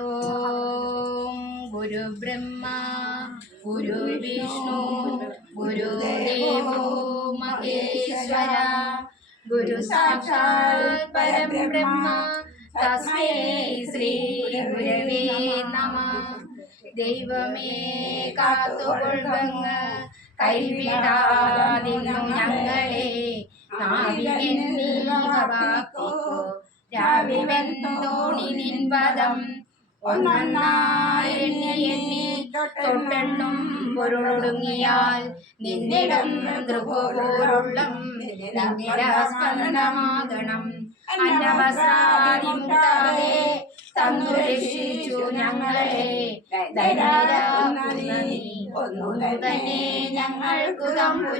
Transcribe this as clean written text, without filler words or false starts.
ഓം ഗുരു ബ്രഹ്മ ഗുരു വിഷ്ണു ഗുരുദേവോ മഹേശ്വര ഗുരു സാക്ഷാത് പരബ്രഹ്മ തസ്മൈ ശ്രീ ഗുരവേ നമഃ. ദൈവമേ കാത്തുകൊള്ളുക കൈവിടാതിന്നു ഞങ്ങളെ രാവിവെന്തോണി നിൻപദം ഒന്നായെണ്ണി തൊട്ടെണ്ണും പൊരുളൊടുങ്ങിയാൽ നിന്നിടം ധ്രുവപോരുള്ളം നിന്നിരാസ്പന്ദമാകണം. അന്നവസാദിമുട്ടാതെ തന്നു രക്ഷിച്ചു ഞങ്ങളെ ഒന്നു തന്നെ ഞങ്ങൾക്കു തമ്പുരാൻ.